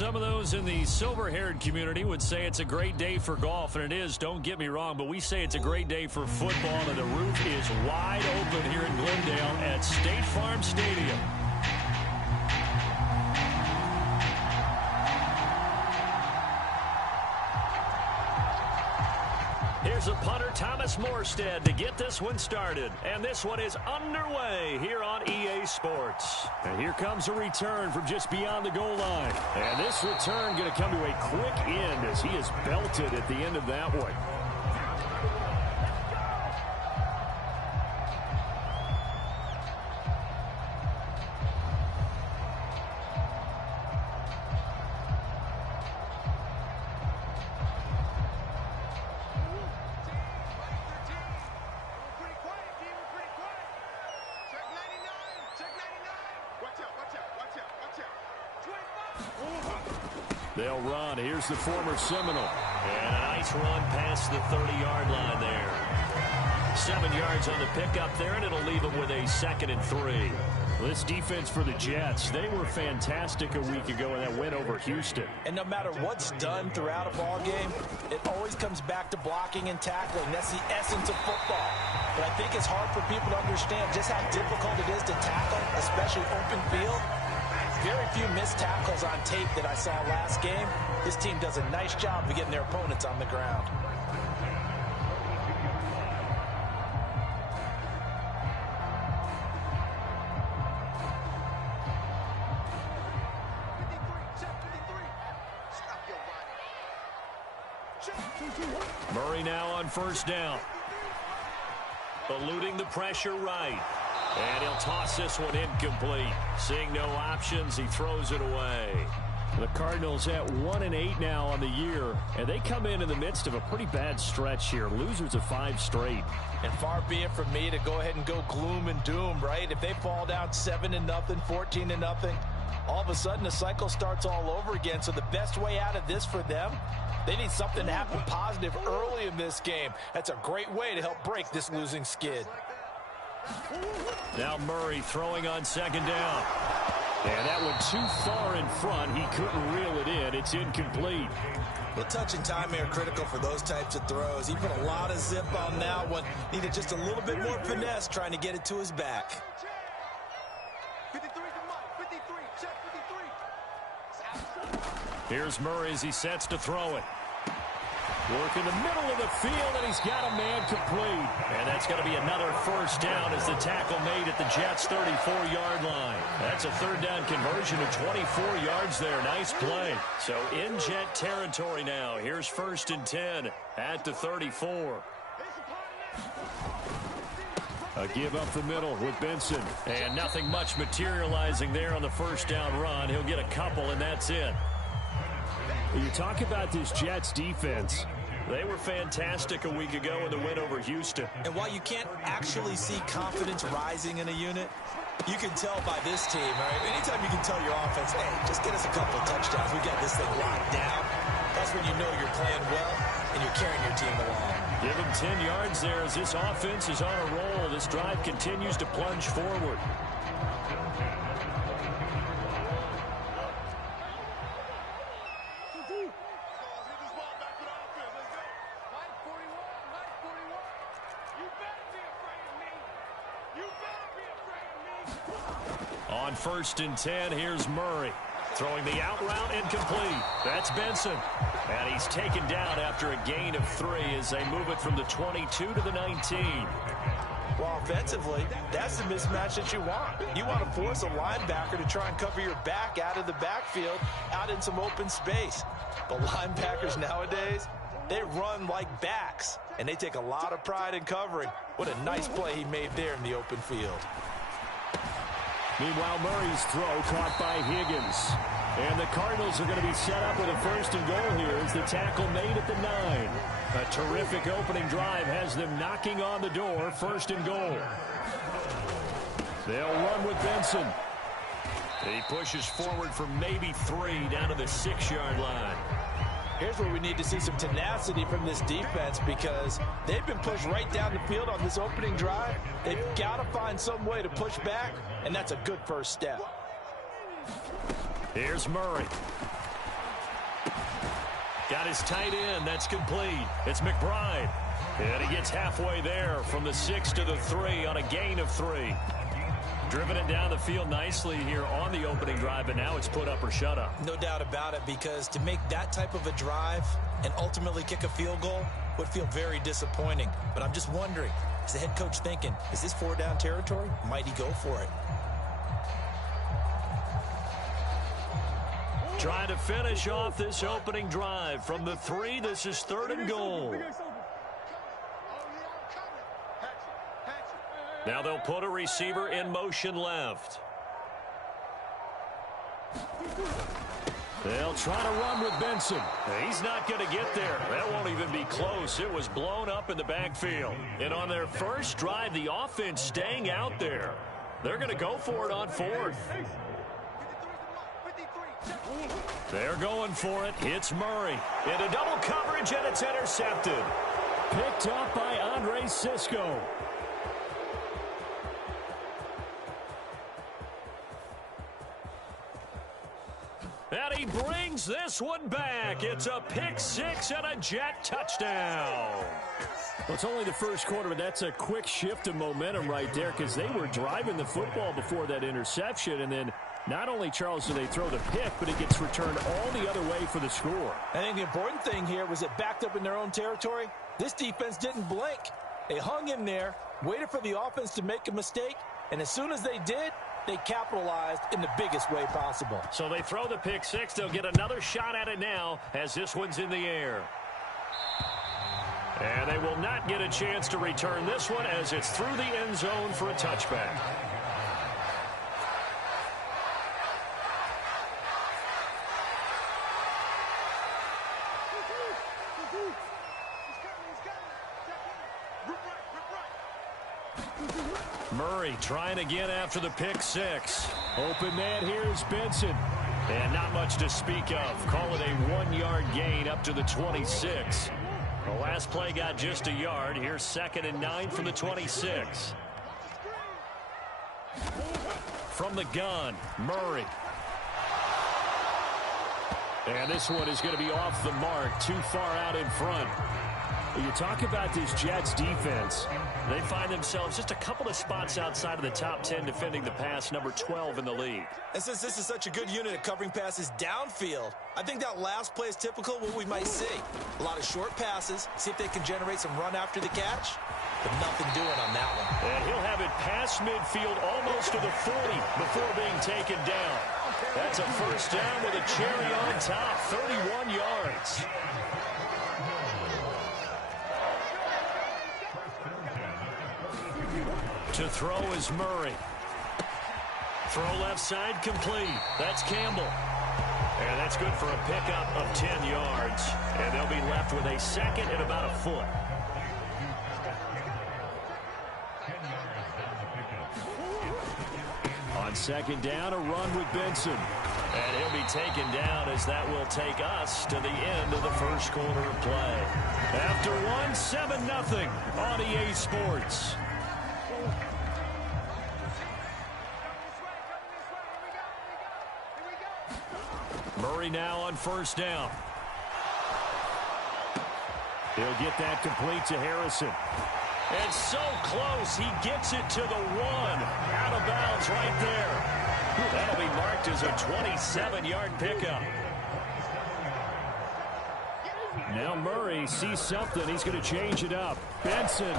Some of those in the silver-haired community would say it's a great day for golf, and it is, don't get me wrong, but we say it's a great day for football, and the roof is wide open here in Glendale at State Farm Stadium. Here's a punter, Thomas Morstead, to get this one started. And this one is underway here on EA Sports. And here comes a return from just beyond the goal line. And this return going to come to a quick end as he is belted at the end of that one. They'll run. Here's the former Seminole. And a nice run past the 30-yard line there. 7 yards on the pickup there, and it'll leave them with a 2nd and 3. This defense for the Jets, they were fantastic a week ago in that win over Houston. And no matter what's done throughout a ball game, it always comes back to blocking and tackling. That's the essence of football. But I think it's hard for people to understand just how difficult it is to tackle, especially open field. Very few missed tackles on tape that I saw last game. This team does a nice job of getting their opponents on the ground. Murray now on first down. Eluding the pressure right. And he'll toss this one incomplete. Seeing no options, he throws it away. The Cardinals at 1-8 now on the year, and they come in the midst of a pretty bad stretch here. Losers of 5 straight. And far be it from me to go ahead and go gloom and doom, right? If they fall down 7-0, 14-0, all of a sudden the cycle starts all over again. So the best way out of this for them, they need something to happen positive early in this game. That's a great way to help break this losing skid. Now Murray throwing on 2nd down. And that one too far in front. He couldn't reel it in. It's incomplete. Well, touch and time are critical for those types of throws. He put a lot of zip on that one. Needed just a little bit more finesse trying to get it to his back. 53 to Mike. 53. Check 53. Here's Murray as he sets to throw it. Work in the middle of the field, and he's got a man complete. And that's going to be another first down as the tackle made at the Jets' 34-yard line. That's a 3rd down conversion of 24 yards there. Nice play. So in Jet territory now. Here's 1st and 10 at the 34. A give up the middle with Benson. And nothing much materializing there on the first down run. He'll get a couple, and that's it. You talk about this Jets defense. They were fantastic a week ago in the win over Houston. And while you can't actually see confidence rising in a unit, you can tell by this team, right? Anytime you can tell your offense, hey, just get us a couple of touchdowns. We got this thing locked down. That's when you know you're playing well and you're carrying your team along. Give him 10 yards there as this offense is on a roll. This drive continues to plunge forward. On 1st and 10, here's Murray. Throwing the out route incomplete. That's Benson. And he's taken down after a gain of 3 as they move it from the 22 to the 19. Well, offensively, that's the mismatch that you want. You want to force a linebacker to try and cover your back out of the backfield, out in some open space. But linebackers nowadays, they run like backs, and they take a lot of pride in covering. What a nice play he made there in the open field. Meanwhile, Murray's throw caught by Higgins. And the Cardinals are going to be set up with a 1st and goal here as the tackle made at the 9. A terrific opening drive has them knocking on the door. 1st and goal. They'll run with Benson. He pushes forward for maybe 3 down to the 6-yard line. Here's where we need to see some tenacity from this defense because they've been pushed right down the field on this opening drive. They've got to find some way to push back, and that's a good first step. Here's Murray. Got his tight end. That's complete. It's McBride. And he gets halfway there from the 6 to the 3 on a gain of 3. Driven it down the field nicely here on the opening drive, and now it's put up or shut up. No doubt about it, because to make that type of a drive and ultimately kick a field goal would feel very disappointing. But I'm just wondering, is the head coach thinking, is this 4-down territory? Might he go for it? Trying to finish off this opening drive from the 3. This is 3rd and goal. Now they'll put a receiver in motion left. They'll try to run with Benson. He's not going to get there. That won't even be close. It was blown up in the backfield. And on their first drive, the offense staying out there. They're going to go for it on 4th. They're going for it. It's Murray. Into double coverage, and it's intercepted. Picked up by Andre Cisco. And he brings this one back. It's a pick 6 and a Jet touchdown. Well, it's only the first quarter, but that's a quick shift of momentum right there, because they were driving the football before that interception, and then not only, Charles, do they throw the pick, but it gets returned all the other way for the score. I think the important thing here was it backed up in their own territory. This defense didn't blink. They hung in there, waited for the offense to make a mistake, and as soon as they did, they capitalized in the biggest way possible. So they throw the pick 6. They'll get another shot at it now as this one's in the air. And they will not get a chance to return this one as it's through the end zone for a touchback. Murray trying again after the pick 6. Open man here is Benson. And not much to speak of. Call it a 1-yard gain up to the 26. The last play got just a yard. Here's 2nd and 9 from the 26. From the gun, Murray. And this one is going to be off the mark, too far out in front. When you talk about this Jets defense, they find themselves just a couple of spots outside of the top 10 defending the pass, number 12 in the league. And since this is such a good unit at covering passes downfield, I think that last play is typical of what we might see. A lot of short passes, see if they can generate some run after the catch, but nothing doing on that one. And he'll have it past midfield almost to the 40 before being taken down. That's a first down with a cherry on top, 31 yards. To throw is Murray. Throw left side complete. That's Campbell. And that's good for a pickup of 10 yards. And they'll be left with a 2nd and about a foot. On 2nd down, a run with Benson. And he'll be taken down as that will take us to the end of the first quarter of play. After one, 7-0 on EA Sports. Murray now on first down. He'll get that complete to Harrison. And so close, he gets it to the 1. Out of bounds right there. That'll be marked as a 27-yard pickup. Now Murray sees something. He's going to change it up. Benson.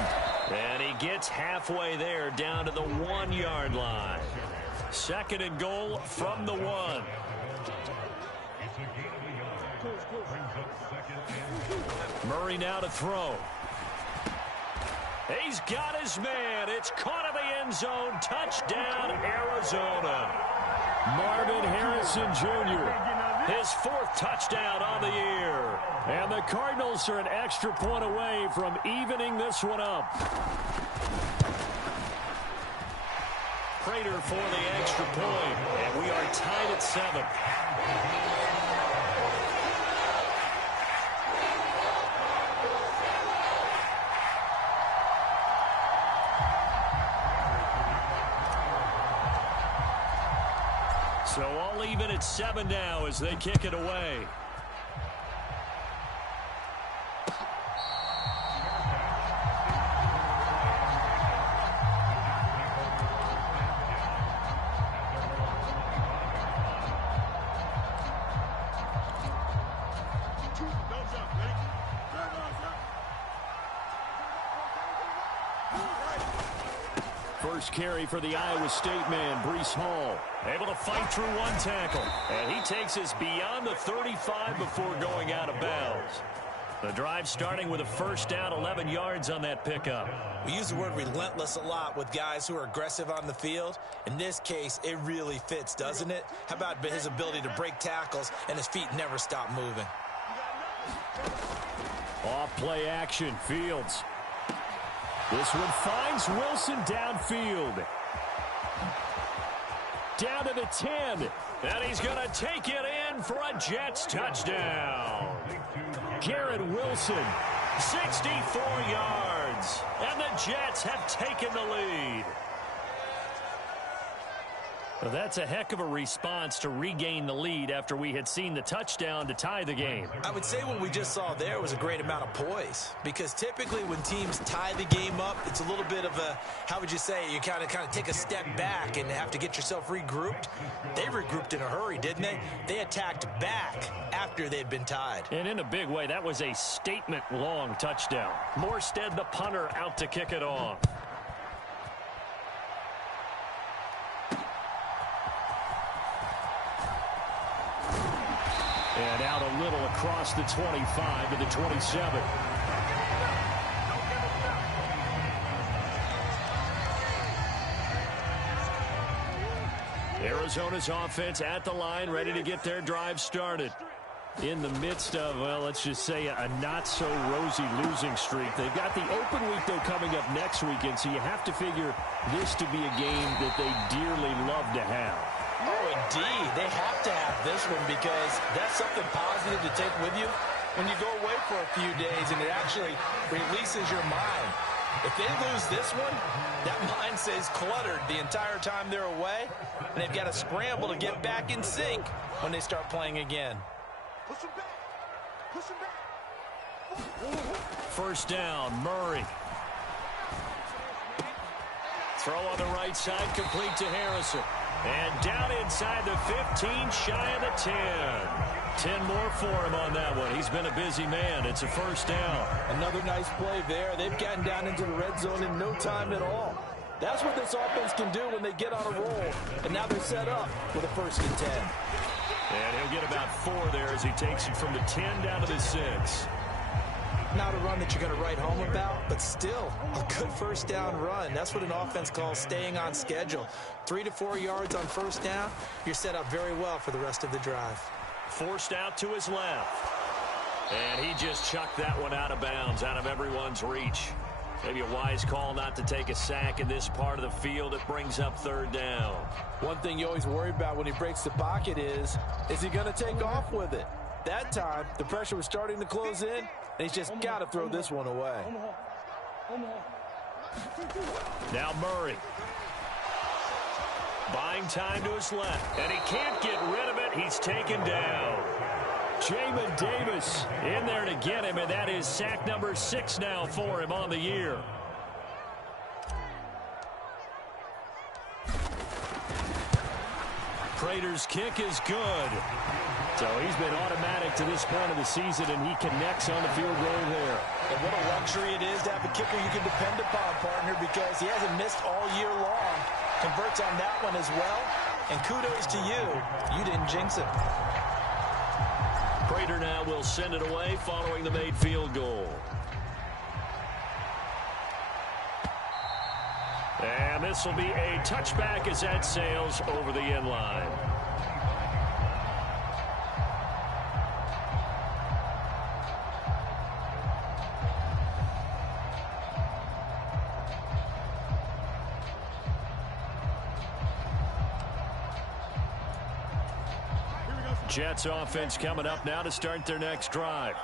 And he gets halfway there down to the 1-yard line. 2nd and goal from the 1. Murray now to throw. He's got his man. It's caught in the end zone. Touchdown, Arizona. Marvin Harrison Jr. His 4th touchdown on the year. And the Cardinals are an extra point away from evening this one up. Prater for the extra point. And we are tied at 7. So all even at 7 now as they kick it away. First carry for the Iowa State man, Breece Hall. Able to fight through one tackle. And he takes us beyond the 35 before going out of bounds. The drive starting with a first down, 11 yards on that pickup. We use the word relentless a lot with guys who are aggressive on the field. In this case, it really fits, doesn't it? How about his ability to break tackles and his feet never stop moving? Off play action, Fields. This one finds Wilson downfield. Down to the 10. And he's going to take it in for a Jets touchdown. Garrett Wilson, 64 yards. And the Jets have taken the lead. Well, that's a heck of a response to regain the lead after we had seen the touchdown to tie the game. I would say what we just saw there was a great amount of poise, because typically when teams tie the game up, it's a little bit of a, how would you say, you kind of take a step back and have to get yourself regrouped. They regrouped in a hurry, didn't they? They attacked back after they'd been tied. And in a big way, that was a statement-long touchdown. Morstead, the punter, out to kick it off. And out a little across the 25 to the 27. Arizona's offense at the line, ready to get their drive started. In the midst of, well, let's just say a not-so-rosy losing streak. They've got the open week, though, coming up next weekend, so you have to figure this to be a game that they dearly love to have. Oh, indeed. They have to have this one, because that's something positive to take with you when you go away for a few days, and it actually releases your mind. If they lose this one, that mind stays cluttered the entire time they're away, and they've got to scramble to get back in sync when they start playing again. Push him back. Push him back. First down, Murray. Throw on the right side, complete to Harrison. And down inside the 15, shy of the 10. 10 more for him on that one. He's been a busy man. It's a first down. Another nice play there. They've gotten down into the red zone in no time at all. That's what this offense can do when they get on a roll. And now they're set up with a 1st and 10. And he'll get about 4 there as he takes it from the 10 down to the 6. Not a run that you're going to write home about, but still a good first down run. That's what an offense calls staying on schedule. 3 to 4 yards on first down, you're set up very well for the rest of the drive. Forced out to his left. And he just chucked that one out of bounds, out of everyone's reach. Maybe a wise call not to take a sack in this part of the field. It brings up 3rd down. One thing you always worry about when he breaks the pocket is he going to take off with it? That time, the pressure was starting to close in, and he's just got to throw this one away. Now Murray. Buying time to his left, and he can't get rid of it. He's taken down. Jamin Davis in there to get him, and that is sack number 6 now for him on the year. Prater's kick is good. So he's been automatic to this point of the season, and he connects on the field goal there. And what a luxury it is to have a kicker you can depend upon, partner, because he hasn't missed all year long. Converts on that one as well, and kudos to you. You didn't jinx it. Prater now will send it away following the made field goal. And this will be a touchback as that sails over the end line. Jets offense coming up now to start their next drive.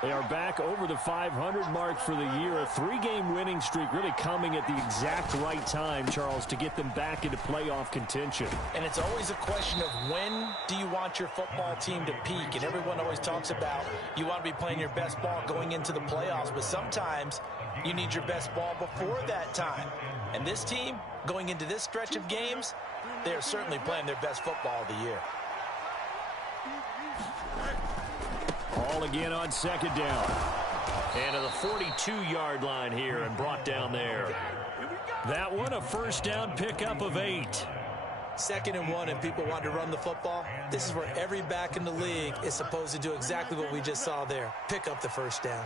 They are back over the 500 mark for the year. A 3-game winning streak really coming at the exact right time, Charles, to get them back into playoff contention. And it's always a question of when do you want your football team to peak? And everyone always talks about you want to be playing your best ball going into the playoffs, but sometimes you need your best ball before that time. And this team, going into this stretch of games, they are certainly playing their best football of the year. All again on 2nd down. And to the 42-yard line here and brought down there. Here we go. That one, a first down pickup of 8. 2nd and 1, and people want to run the football. This is where every back in the league is supposed to do exactly what we just saw there. Pick up the first down.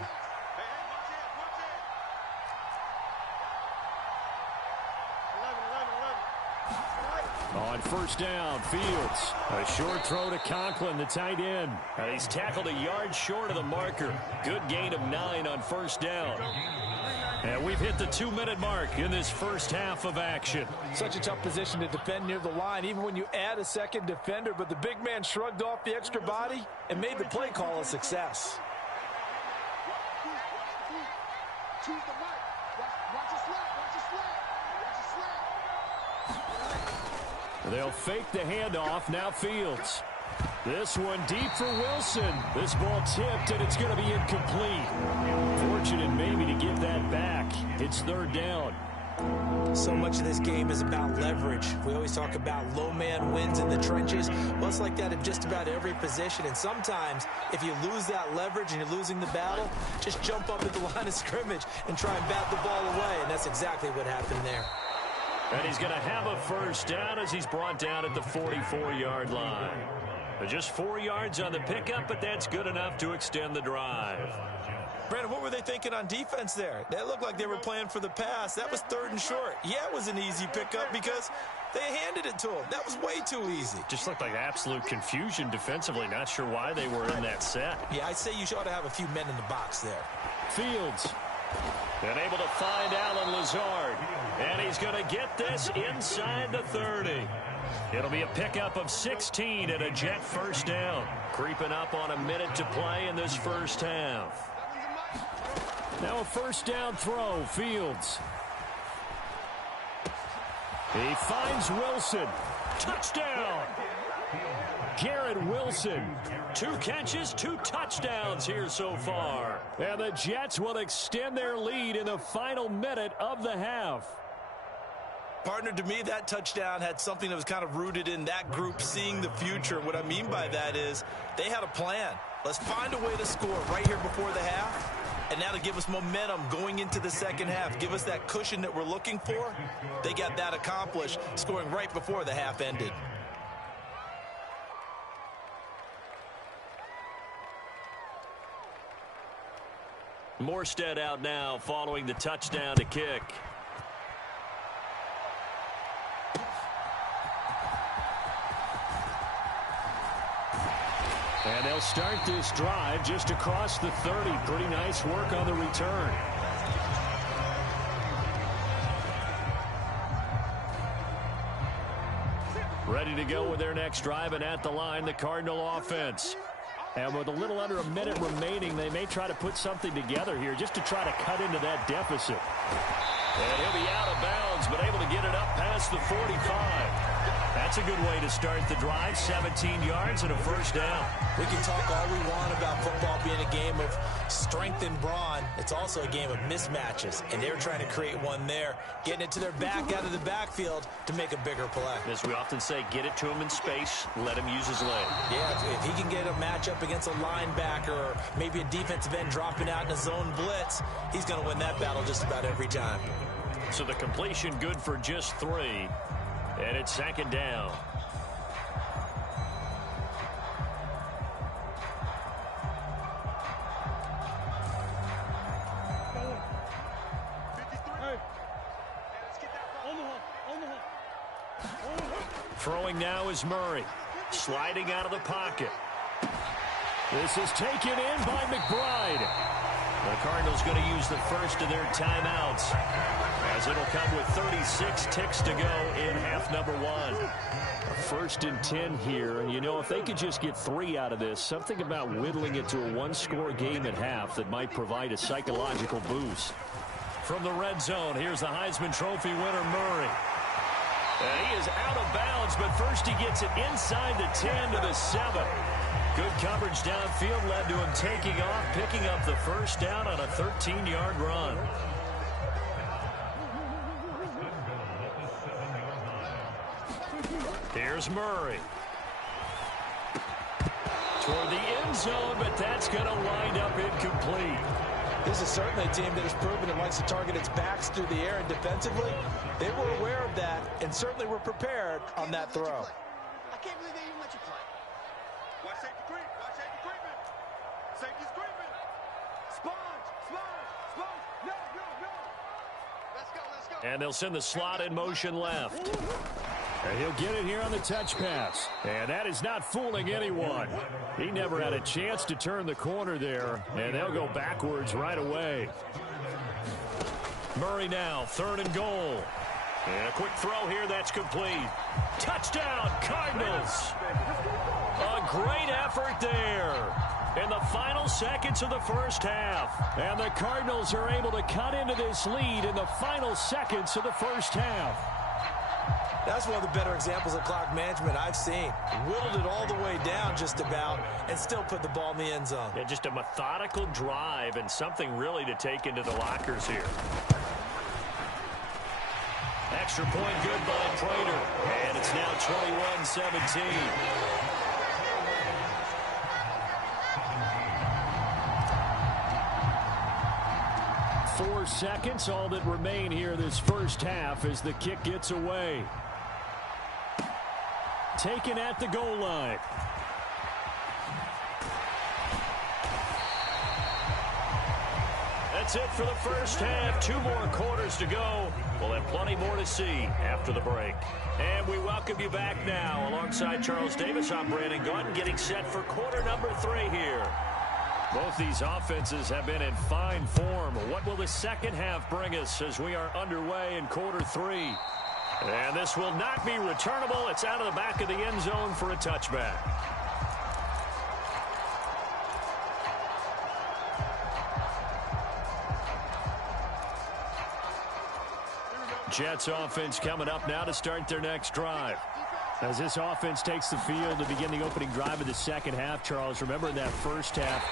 On first down, Fields. A short throw to Conklin, the tight end. And he's tackled a yard short of the marker. Good gain of 9 on first down. And we've hit the 2-minute mark in this first half of action. Such a tough position to defend near the line, even when you add a second defender. But the big man shrugged off the extra body and made the play call a success. Choose the right. Watch your slap. Watch your slap. Watch your slap. They'll fake the handoff. Now Fields. This one deep for Wilson. This ball tipped, and it's going to be incomplete. Fortunate maybe to get that back. It's 3rd down. So much of this game is about leverage. We always talk about low man wins in the trenches. Well, it's like that in just about every position. And sometimes, if you lose that leverage and you're losing the battle, just jump up at the line of scrimmage and try and bat the ball away. And that's exactly what happened there. And he's going to have a first down as he's brought down at the 44-yard line. Just 4 yards on the pickup, but that's good enough to extend the drive. Brandon, what were they thinking on defense there? That looked like they were playing for the pass. That was 3rd and short. Yeah, it was an easy pickup because they handed it to him. That was way too easy. Just looked like absolute confusion defensively. Not sure why they were in that set. Yeah, I'd say you ought to have a few men in the box there. Fields. And able to find Allen Lazard. And he's going to get this inside the 30. It'll be a pickup of 16 and a Jet first down. Creeping up on a minute to play in this first half. Now a first down throw, Fields. He finds Wilson. Touchdown! Garrett Wilson. 2 catches, 2 touchdowns here so far. And the Jets will extend their lead in the final minute of the half. Partner, to me, that touchdown had something that was kind of rooted in that group seeing the future. What I mean by that is they had a plan. Let's find a way to score right here before the half. And now to give us momentum going into the second half, give us that cushion that we're looking for. They got that accomplished, scoring right before the half ended. Morstead out now following the touchdown to kick. And they'll start this drive just across the 30. Pretty nice work on the return. Ready to go with their next drive, and at the line, the Cardinal offense. And with a little under a minute remaining, they may try to put something together here just to try to cut into that deficit. And he'll be out of bounds, but able to get it up past the 45. That's a good way to start the drive. 17 yards and a first down. We can talk all we want about football being a game of strength and brawn. It's also a game of mismatches, and they're trying to create one there, getting it to their back out of the backfield to make a bigger play. As we often say, get it to him in space, let him use his leg. Yeah, if he can get a matchup against a linebacker or maybe a defensive end dropping out in a zone blitz, he's going to win that battle just about every time. So the completion good for just 3. And it's second down. Throwing now is Murray. Sliding out of the pocket. This is taken in by McBride. The Cardinals going to use the first of their timeouts, as it'll come with 36 ticks to go in half number 1. A 1st and 10 here, and you know, if they could just get 3 out of this, something about whittling it to a 1-score game at half that might provide a psychological boost. From the red zone, here's the Heisman Trophy winner, Murray. And he is out of bounds, but first he gets it inside the 10 to the 7. Good coverage downfield led to him taking off, picking up the first down on a 13-yard run. Here's Murray. Toward the end zone, but that's going to wind up incomplete. This is certainly a team that has proven it likes to target its backs through the air, and defensively, they were aware of that and certainly were prepared on that throw. I can't believe they even let you play. Watch safety creep. Watch safety creeping. Safety's creeping. Sponge. No. Let's go. And they'll send the slot in motion left. And he'll get it here on the touch pass. And that is not fooling anyone. He never had a chance to turn the corner there, and they'll go backwards right away. Murray now, 3rd and goal. And a quick throw here, that's complete. Touchdown, Cardinals. A great effort there in the final seconds of the first half. And the Cardinals are able to cut into this lead in the final seconds of the first half. That's one of the better examples of clock management I've seen. Whittled it all the way down just about and still put the ball in the end zone. Yeah, just a methodical drive and something really to take into the lockers here. Extra point good by Prater. And it's now 21-17. 4 seconds, all that remain here this first half as the kick gets away. Taken at the goal line. That's it for the first half. 2 more quarters to go. We'll have plenty more to see after the break. And we welcome you back now. Alongside Charles Davis, I'm Brandon Gaudin, getting set for quarter number 3 here. Both these offenses have been in fine form. What will the second half bring us as we are underway in quarter 3? And this will not be returnable. It's out of the back of the end zone for a touchback. Jets offense coming up now to start their next drive. As this offense takes the field to begin the opening drive of the second half, Charles, remember in that first half,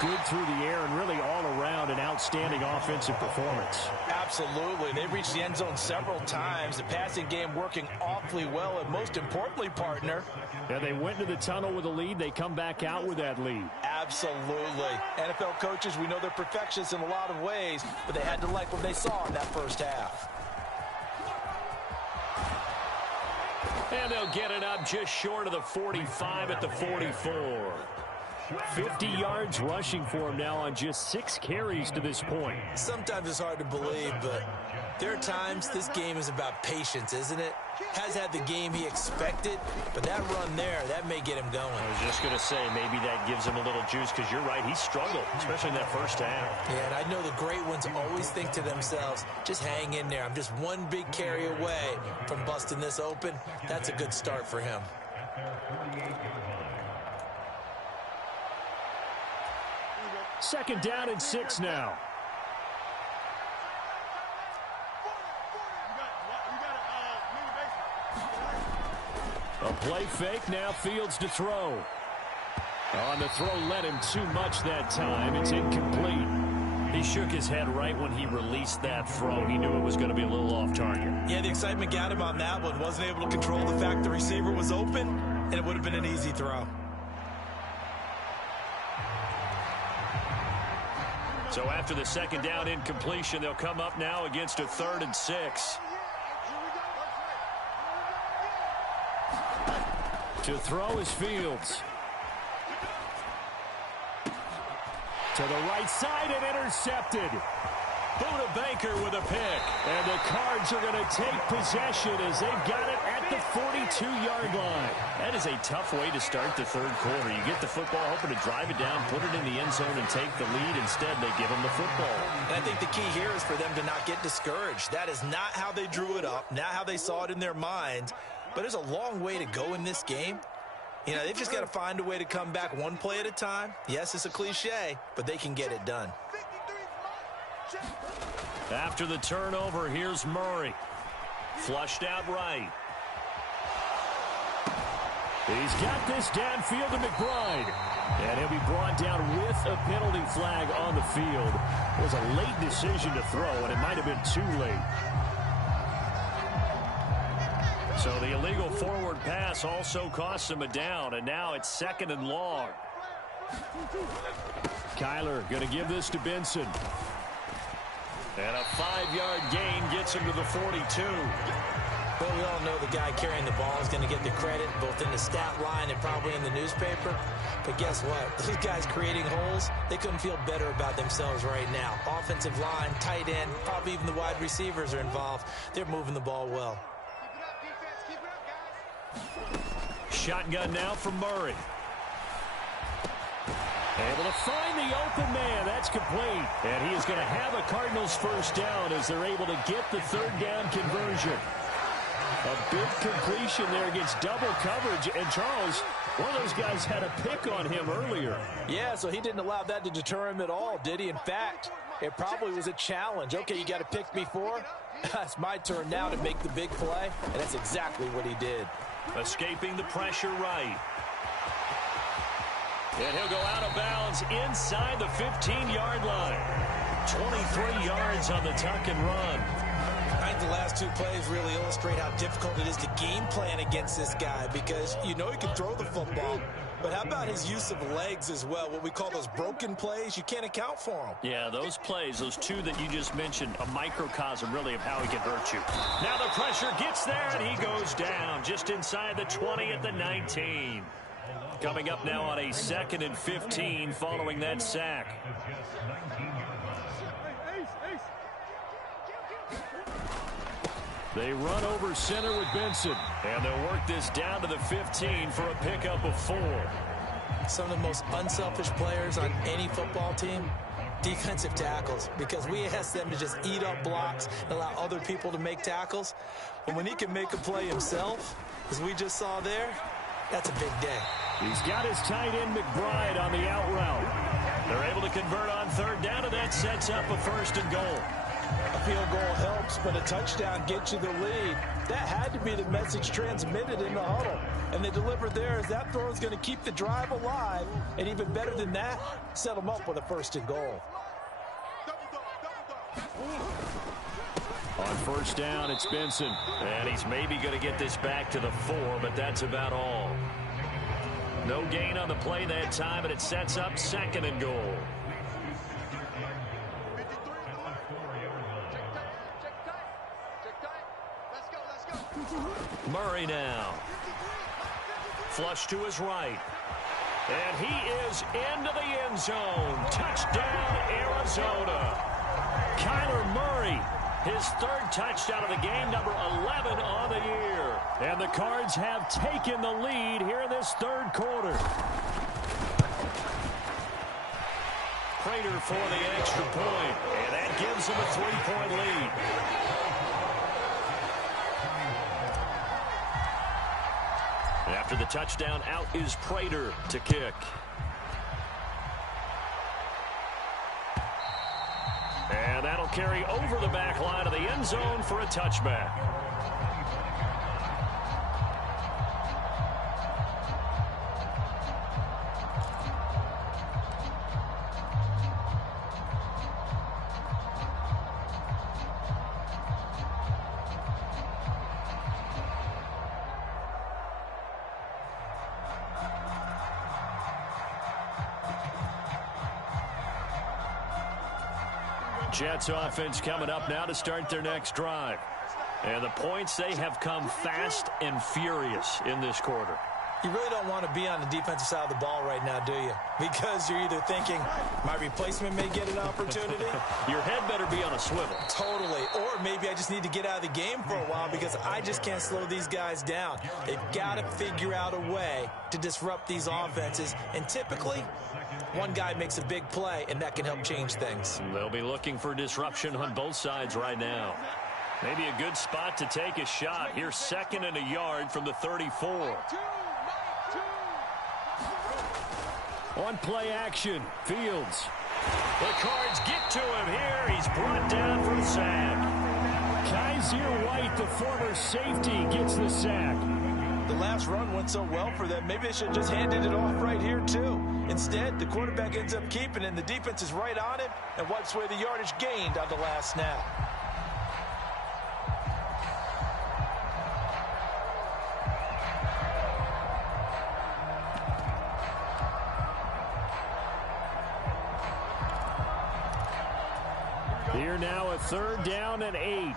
good through the air and really all around an outstanding offensive performance. Absolutely. They reached the end zone several times. The passing game working awfully well, and most importantly, partner. Yeah, they went into the tunnel with a lead. They come back out with that lead. Absolutely. NFL coaches, we know they're perfectionists in a lot of ways, but they had to like what they saw in that first half. And they'll get it up just short of the 45 at the 44. 50 yards rushing for him now on just 6 carries to this point. Sometimes it's hard to believe, but there are times this game is about patience, isn't it? Has had the game he expected, but that run there, that may get him going. I was just going to say, maybe that gives him a little juice, because you're right, he struggled, especially in that first half. Yeah, and I know the great ones always think to themselves, just hang in there. I'm just one big carry away from busting this open. That's a good start for him. Second down and 6 now. A play fake, now Fields to throw. On the throw, led him too much that time. It's incomplete. He shook his head right when he released that throw. He knew it was going to be a little off target. Yeah, the excitement got him on that one. Wasn't able to control the fact the receiver was open, and it would have been an easy throw. So after the second down incompletion, they'll come up now against a 3rd and 6. To throw is Fields. To the right side and intercepted. Buda Baker with a pick. And the Cards are going to take possession as they've got it at the 42-yard line. That is a tough way to start the third quarter. You get the football, hoping to drive it down, put it in the end zone, and take the lead. Instead, they give them the football. And I think the key here is for them to not get discouraged. That is not how they drew it up, not how they saw it in their minds. But there's a long way to go in this game. You know, they've just got to find a way to come back one play at a time. Yes, it's a cliche, but they can get it done. After the turnover, here's Murray. Flushed out right. He's got this downfield to McBride. And he'll be brought down with a penalty flag on the field. It was a late decision to throw, and it might have been too late. So the illegal forward pass also cost him a down, and now it's 2nd and long. Kyler going to give this to Benson. And a 5-yard gain gets him to the 42. Well, we all know the guy carrying the ball is going to get the credit, both in the stat line and probably in the newspaper. But guess what? Those guys creating holes, they couldn't feel better about themselves right now. Offensive line, tight end, probably even the wide receivers are involved. They're moving the ball well. Keep it up, defense. Keep it up, guys. Shotgun now from Murray. Able to find the open man. That's complete. And he is going to have a Cardinals first down as they're able to get the third down conversion. A big completion there against double coverage. And Charles, one of those guys had a pick on him earlier. Yeah, so he didn't allow that to deter him at all, did he? In fact, it probably was a challenge. Okay, you got to pick me for? It's my turn now to make the big play. And that's exactly what he did. Escaping the pressure right. And he'll go out of bounds inside the 15-yard line. 23 yards on the tuck and run. I think the last two plays really illustrate how difficult it is to game plan against this guy because you know he can throw the football. But how about his use of legs as well? What we call those broken plays, you can't account for them. Yeah, those plays, those two that you just mentioned, a microcosm really of how he can hurt you. Now the pressure gets there, and he goes down just inside the 20 at the 19. Coming up now on a 2nd and 15 following that sack. They run over center with Benson, and they'll work this down to the 15 for a pickup of 4. Some of the most unselfish players on any football team, defensive tackles, because we ask them to just eat up blocks and allow other people to make tackles. But when he can make a play himself, as we just saw there, that's a big day. He's got his tight end McBride on the out route. They're able to convert on third down, and that sets up a 1st and goal. A field goal helps, but a touchdown gets you the lead. That had to be the message transmitted in the huddle. And they delivered theirs. That throw is going to keep the drive alive. And even better than that, set them up with a 1st and goal. On first down, it's Benson. And he's maybe going to get this back to the 4, but that's about all. No gain on the play that time, and it sets up 2nd and goal. Murray now. Flush to his right. And he is into the end zone. Touchdown, Arizona. Kyler Murray, his 3rd touchdown of the game, number 11 on the year. And the Cards have taken the lead here in this 3rd quarter. Prater for the extra point, and that gives him a 3-point lead. After the touchdown, out is Prater to kick. And that'll carry over the back line of the end zone for a touchback. Jets offense coming up now to start their next drive. And the points, they have come fast and furious in this quarter. You really don't want to be on the defensive side of the ball right now, do you? Because you're either thinking, my replacement may get an opportunity. Your head better be on a swivel. Totally. Or maybe I just need to get out of the game for a while because I just can't slow these guys down. They've got to figure out a way to disrupt these offenses. And typically, one guy makes a big play, and that can help change things. They'll be looking for disruption on both sides right now. Maybe a good spot to take a shot. Here's 2nd and a yard from the 34. On play action, Fields. The Cards get to him here. He's brought down for a sack. Kaiser White, the former safety, gets the sack. The last run went so well for them. Maybe they should have just handed it off right here, too. Instead, the quarterback ends up keeping it, and the defense is right on it and wipes away the yardage gained on the last snap. Here now a 3rd down and 8.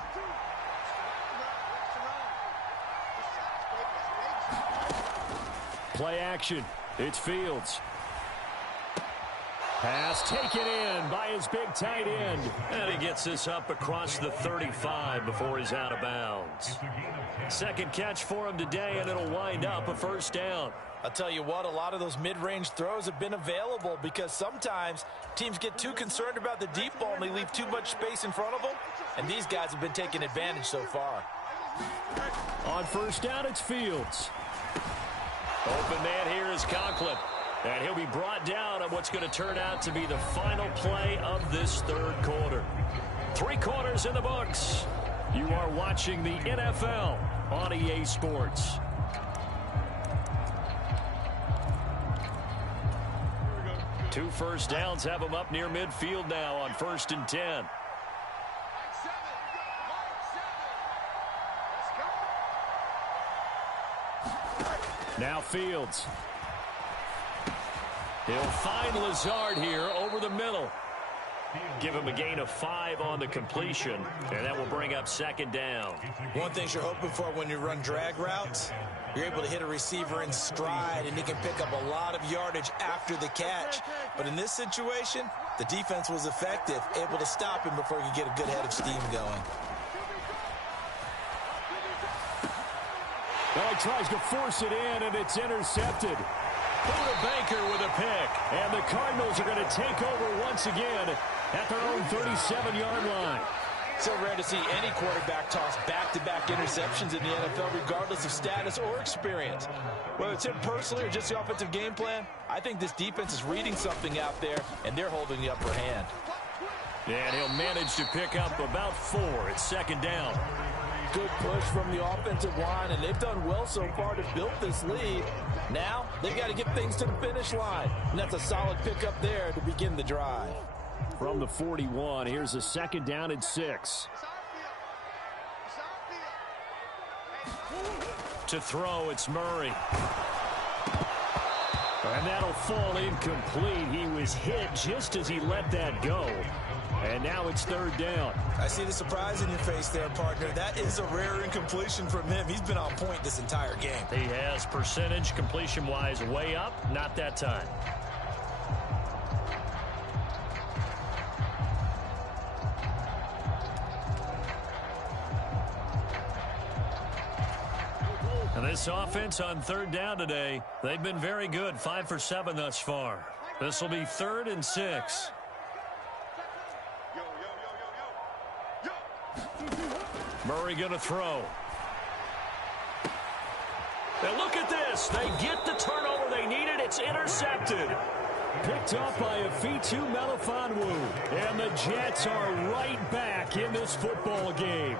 Play action. It's Fields. Pass taken in by his big tight end. And he gets this up across the 35 before he's out of bounds. 2nd catch for him today, and it'll wind up a 1st down. I'll tell you what, a lot of those mid-range throws have been available because sometimes teams get too concerned about the deep ball and they leave too much space in front of them. And these guys have been taking advantage so far. On 1st down, it's Fields. Open man here is Conklin. And he'll be brought down on what's going to turn out to be the final play of this 3rd quarter. 3 quarters in the books. You are watching the NFL on EA Sports. Two 1st downs have them up near midfield now on 1st and 10. Now Fields. He'll find Lazard here over the middle. Give him a gain of 5 on the completion, and that will bring up 2nd down. One thing you're hoping for when you run drag routes, you're able to hit a receiver in stride, and he can pick up a lot of yardage after the catch. But in this situation, the defense was effective, able to stop him before he could get a good head of steam going. Well, he tries to force it in, and it's intercepted. Buda Baker with a pick. And the Cardinals are going to take over once again at their own 37-yard line. So rare to see any quarterback toss back-to-back interceptions in the NFL, regardless of status or experience. Whether it's him personally or just the offensive game plan, I think this defense is reading something out there, and they're holding the upper hand. And he'll manage to pick up about 4. It's 2nd down. Good push from the offensive line, and they've done well so far to build this lead. Now, they've got to get things to the finish line, and that's a solid pickup there to begin the drive. From the 41, here's a 2nd down and 6. To throw, it's Murray. And that'll fall incomplete. He was hit just as he let that go. And now it's 3rd down. I see the surprise in your face there, partner. That is a rare incompletion from him. He's been on point this entire game. He has percentage completion-wise way up. Not that time. And this offense on 3rd down today, they've been very good. 5 for 7 thus far. This will be 3rd and 6. Murray going to throw. And look at this. They get the turnover they needed. It's intercepted. Picked up by Afitu Melifonwu. And the Jets are right back in this football game.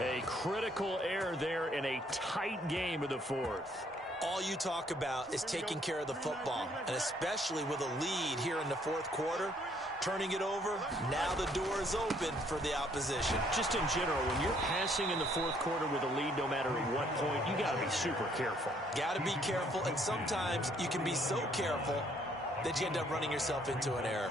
A critical error there in a tight game of the 4th. All you talk about is taking care of the football, and especially with a lead here in the 4th quarter. Turning it over, now the door is open for the opposition. Just in general, when you're passing in the 4th quarter with a lead, no matter at what point, you got to be super careful. Got to be careful, and sometimes you can be so careful that you end up running yourself into an error.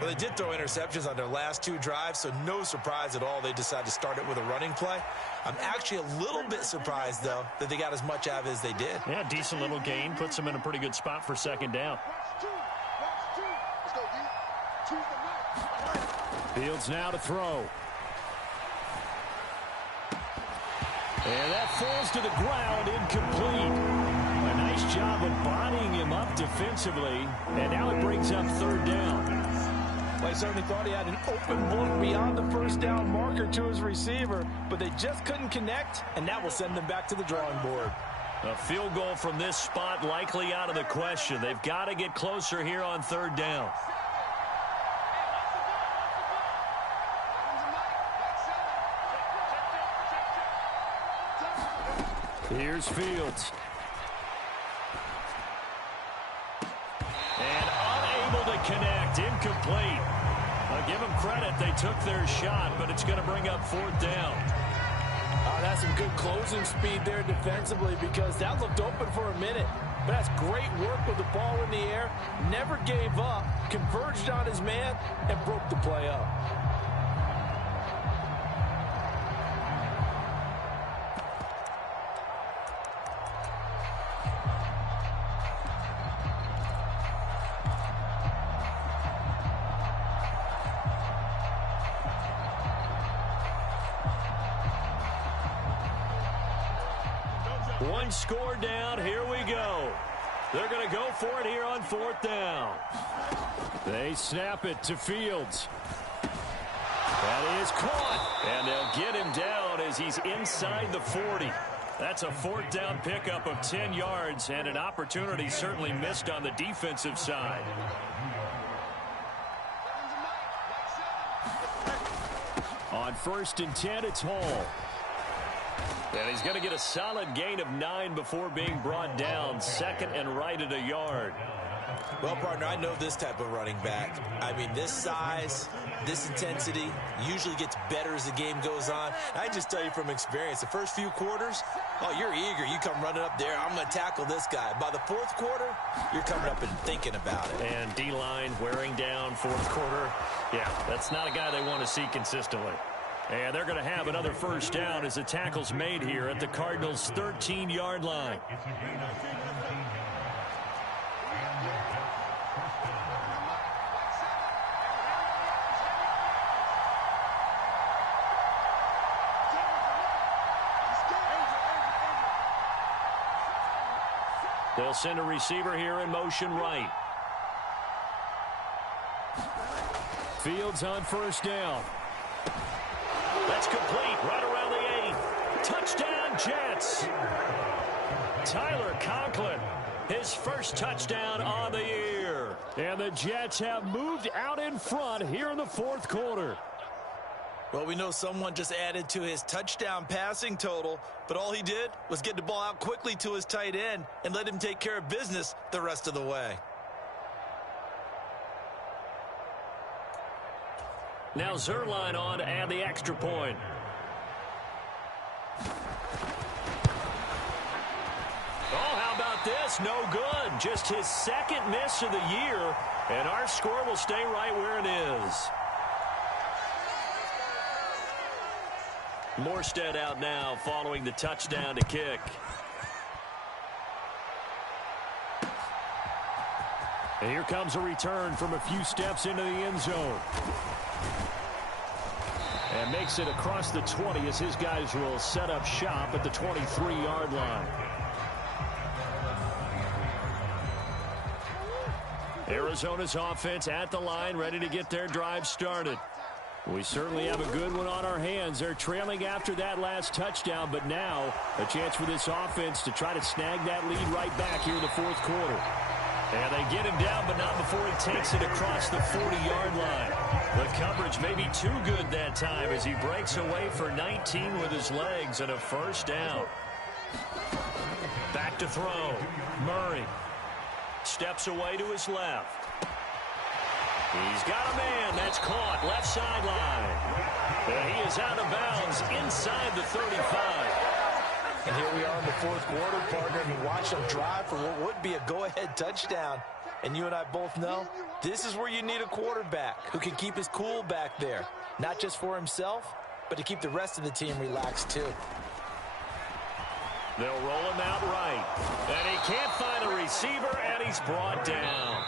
Well, they did throw interceptions on their last 2 drives, so no surprise at all they decided to start it with a running play. I'm actually a little bit surprised, though, that they got as much out of it as they did. Yeah, decent little gain. Puts them in a pretty good spot for 2nd down. Fields now to throw. And that falls to the ground, incomplete. A nice job of bodying him up defensively. And now it brings up 3rd down. Well, I certainly thought he had an open look beyond the 1st down marker to his receiver, but they just couldn't connect, and that will send them back to the drawing board. A field goal from this spot likely out of the question. They've got to get closer here on 3rd down. Here's Fields. And unable to connect. Incomplete. I'll give them credit. They took their shot, but it's going to bring up 4th down. That's some good closing speed there defensively because that looked open for a minute. But that's great work with the ball in the air. Never gave up. Converged on his man and broke the play up. One score down. Here we go. They're going to go for it here on 4th down. They snap it to Fields. That is caught. And they'll get him down as he's inside the 40. That's a 4th down pickup of 10 yards and an opportunity certainly missed on the defensive side. On 1st and 10, it's Hall. And he's going to get a solid gain of 9 before being brought down. 2nd and right at a yard. Well, partner, I know this type of running back. I mean, this size, this intensity usually gets better as the game goes on. I just tell you from experience, the first few quarters, oh, you're eager. You come running up there, I'm going to tackle this guy. By the 4th quarter, you're coming up and thinking about it. And D-line wearing down 4th quarter. Yeah, that's not a guy they want to see consistently. And they're going to have another 1st down as the tackle's made here at the Cardinals' 13-yard line. They'll send a receiver here in motion right. Fields on 1st down. That's complete right around the 8. Touchdown, Jets. Tyler Conklin, his first touchdown on the year. And the Jets have moved out in front here in the 4th quarter. Well, we know someone just added to his touchdown passing total, but all he did was get the ball out quickly to his tight end and let him take care of business the rest of the way. Now Zuerlein on to add the extra point. Oh, how about this? No good. Just his 2nd miss of the year, and our score will stay right where it is. Morstead out now following the touchdown to kick. And here comes a return from a few steps into the end zone. And makes it across the 20 as his guys will set up shop at the 23-yard line. Arizona's offense at the line, ready to get their drive started. We certainly have a good one on our hands. They're trailing after that last touchdown, but now a chance for this offense to try to snag that lead right back here in the 4th quarter. And they get him down, but not before he takes it across the 40-yard line. The coverage may be too good that time as he breaks away for 19 with his legs and a 1st down. Back to throw. Murray steps away to his left. He's got a man. That's caught. Left sideline. And he is out of bounds inside the 35. And here we are in the 4th quarter, partner, and watch them drive for what would be a go-ahead touchdown. And you and I both know this is where you need a quarterback who can keep his cool back there. Not just for himself, but to keep the rest of the team relaxed too. They'll roll him out right. And he can't find a receiver, and he's brought down.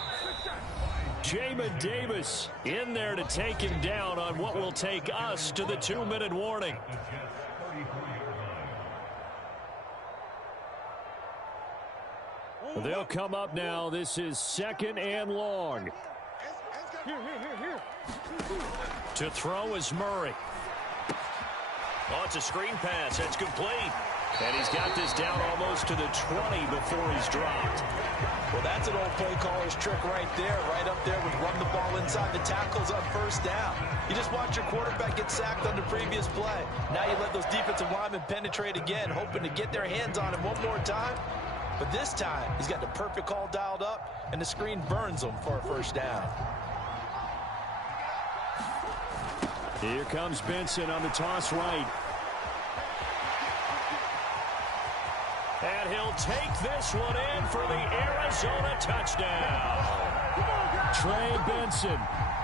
Jamin Davis in there to take him down on what will take us to the 2-minute warning. They'll come up now. This is 2nd and long. To throw is Murray. Oh, it's a screen pass. That's complete. And he's got this down almost to the 20 before he's dropped. Well, that's an old play caller's trick right there. Right up there with run the ball inside the tackles on 1st down. You just watch your quarterback get sacked on the previous play. Now you let those defensive linemen penetrate again, hoping to get their hands on him one more time. But this time, he's got the perfect call dialed up, and the screen burns him for a 1st down. Here comes Benson on the toss right. And he'll take this one in for the Arizona touchdown. Trey Benson,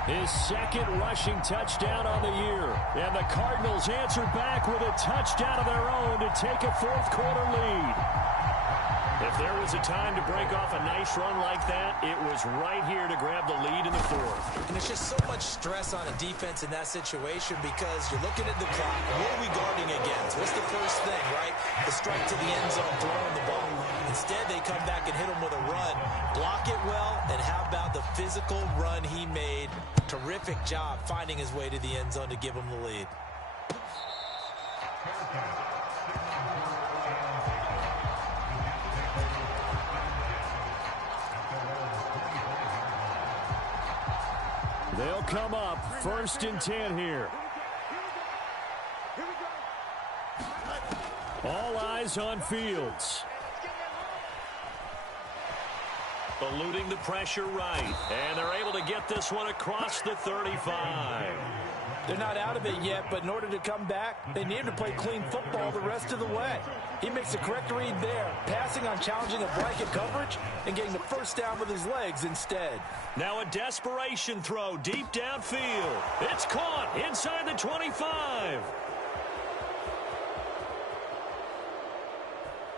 his 2nd rushing touchdown on the year. And the Cardinals answer back with a touchdown of their own to take a 4th quarter lead. If there was a time to break off a nice run like that, it was right here to grab the lead in the 4th. And it's just so much stress on a defense in that situation because you're looking at the clock. What are we guarding against? What's the first thing, right? The strike to the end zone, throwing the ball. Instead, they come back and hit him with a run. Block it well, and how about the physical run he made? Terrific job finding his way to the end zone to give him the lead. They'll come up 1st and 10 here. All eyes on Fields. Eluding the pressure right. And they're able to get this one across the 35. They're not out of it yet, but in order to come back, they need to play clean football the rest of the way. He makes the correct read there, passing on challenging a blanket coverage and getting the first down with his legs instead. Now a desperation throw deep downfield. It's caught inside the 25.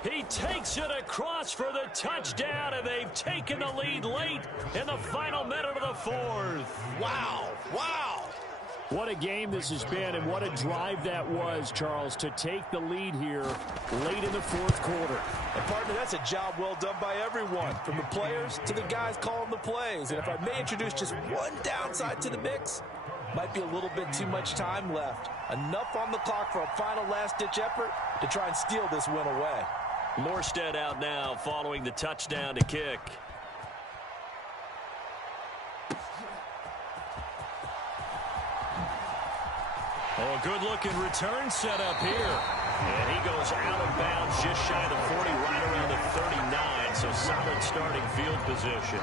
He takes it across for the touchdown, and they've taken the lead late in the final minute of the 4th. Wow, wow. What a game this has been, and what a drive that was, Charles, to take the lead here late in the 4th quarter. And, partner, that's a job well done by everyone, from the players to the guys calling the plays. And if I may introduce just one downside to the mix, might be a little bit too much time left. Enough on the clock for a final last-ditch effort to try and steal this win away. Morstead out now following the touchdown to kick. Oh, a good-looking return set up here. And he goes out of bounds just shy of the 40, right around the 39. So solid starting field position.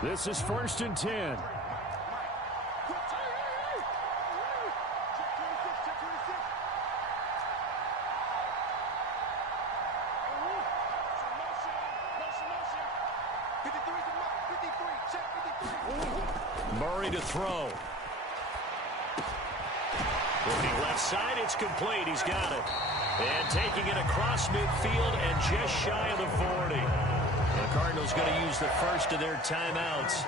This is 1st and 10. Murray to throw. Looking left side, it's complete. He's got it. And taking it across midfield and just shy of the 40. The Cardinals going to use the first of their timeouts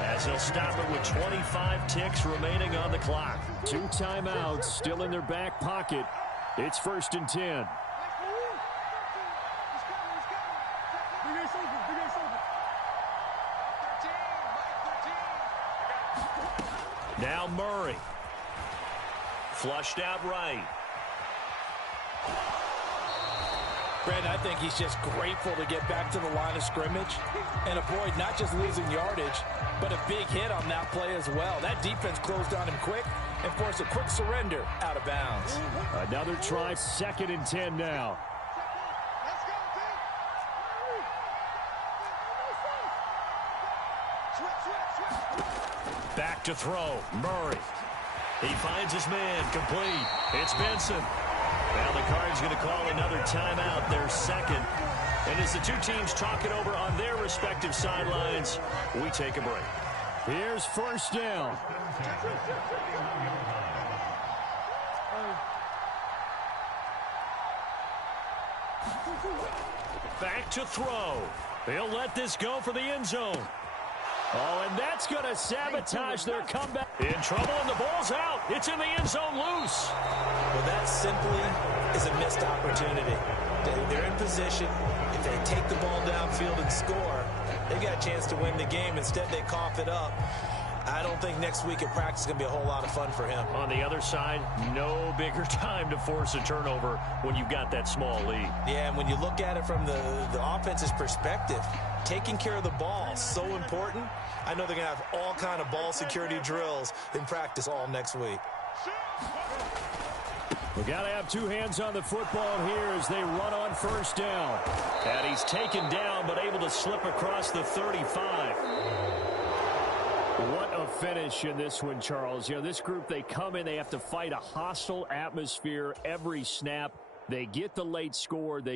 as they'll stop it with 25 ticks remaining on the clock. 2 timeouts still in their back pocket. It's 1st and 10. Now Murray. Flushed out right. Brandon, I think he's just grateful to get back to the line of scrimmage and avoid not just losing yardage, but a big hit on that play as well. That defense closed on him quick and forced a quick surrender out of bounds. Another try, 2nd and 10 now. Back to throw. Murray. He finds his man. Complete. It's Benson. Now the Cards going to call another timeout, their second. And as the two teams talk it over on their respective sidelines, we take a break. Here's 1st down. Back to throw. He'll let this go for the end zone. Oh, and that's going to sabotage their comeback. In trouble, and the ball's out. It's in the end zone loose. Well, that simply is a missed opportunity. They're in position. If they take the ball downfield and score, they got a chance to win the game. Instead, they cough it up. I don't think next week at practice is going to be a whole lot of fun for him. On the other side, no bigger time to force a turnover when you've got that small lead. Yeah, and when you look at it from the offense's perspective, taking care of the ball is so important. I know they're going to have all kind of ball security drills in practice all next week. We got to have two hands on the football here as they run on 1st down. And he's taken down but able to slip across the 35. What a finish in this one, Charles. You know, this group, they come in, they have to fight a hostile atmosphere every snap. They get the late score. They